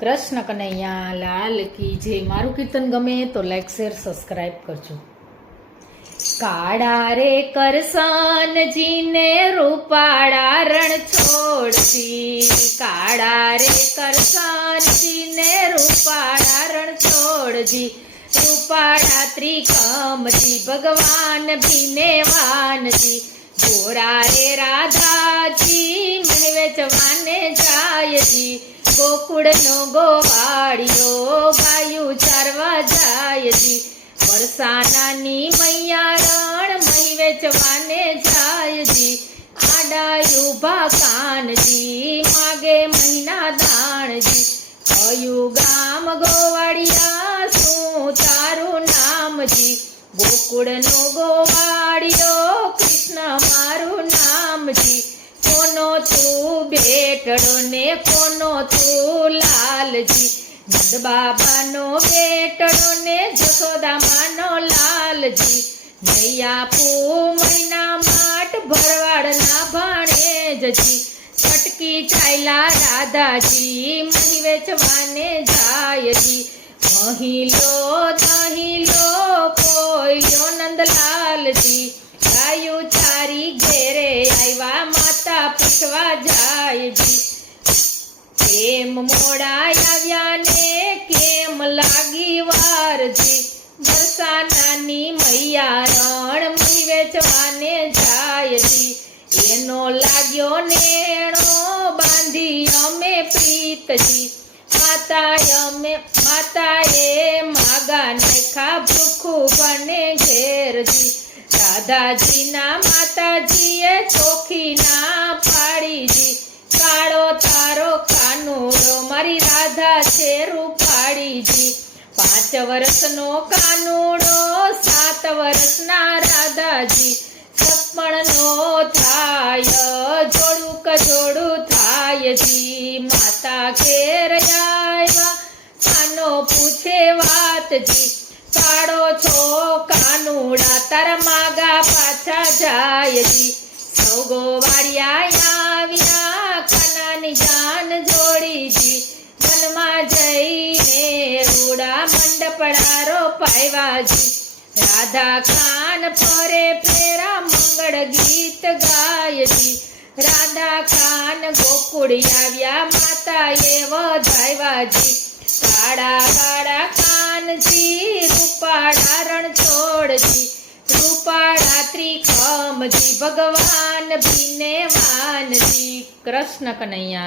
કૃષ્ણ કનૈયા લાલ કી જય। મારું કીર્તન ગમે તો લાઈક શેર સબસ્ક્રાઇબ કરજો। કાળા રે કરસનજીને રૂપાળા રણ છોડજી, કાળા રે કરસનજીને રૂપાળા રણ છોડજી, રૂપાળા ત્રિકમજી ભગવાન ભીને વાનજી, ગોરા રે રાધાજી મન વેચવાને જાયજી, ગોકુળનો ગોવાળિયો ગાયું ચારવા જાયજી, વરસાનાની મૈયા રણ મહી વેચવાને જાયજી, આડાયું ભા કાનજી માગે મહિના દાણજી, કયું ગામ ગોવાળિયા શું તારું નામજી, ગોકુળનો ગોવાળિયો કૃષ્ણ મારું નામજી, કોનો તું બેટડો ને કોનો તું લાલજી, નંદ બાબાનો બેટડો ને જશોદામાનો લાલજી, નૈયા પૂ મહિના માટ ભરવાડના ભાણેજજી, છટકી ચાલ્યા રાધાજી મહી વેચવાને જાયજી, મહિલો દહિલો કોઈલો નંદલાલજી, ગાયું ચારી ઘેરે આવ્યા માતા પૂછવા જાયજી, કેમ મોડા આવ્યા ને કેમ લાગી વારજી, વરસાનાની મૈયા રણ મહી વેચવાને જાયજી, એનો લાગ્યો નેણો બાંધી અમે પ્રીતજી, માતાએ માગા નાખ્યા ભૂખું બને ઘેરજી, રાધાજીના માતાજીએ ચોખી ના પાડીજી, કાળો તારો કાનુડો મારી રાધા છે રૂપાળીજી, 5 વર્ષનો કાનુડો 7 વર્ષના રાધાજી, સપણનો થાય જોડું કજોડું થાયજી, માતા ઘેર આવ્યા કાનો પૂછે વાતજી, કાળો છો કાનુડા તારા માગા પાછા જાયજી, સૌ ગોવાળિયા આવ્યા કાનાની જાન જોડીજી, વનમાં જઈને રૂડા મંડપડા રોપાવ્યાજી, રાધા ખાન ફરે ફેરા મંગળ ગીત ગાયજી, રાધા ખાન ગોકુળ આવ્યા માતાએ વધાવ્યાજી, કાળા કાળા કાનજી રૂપાળા રણ છોડજી, રૂપાળા ત્રિકમજી ભગવાન ભીને વાનજી। કૃષ્ણ કનૈયા।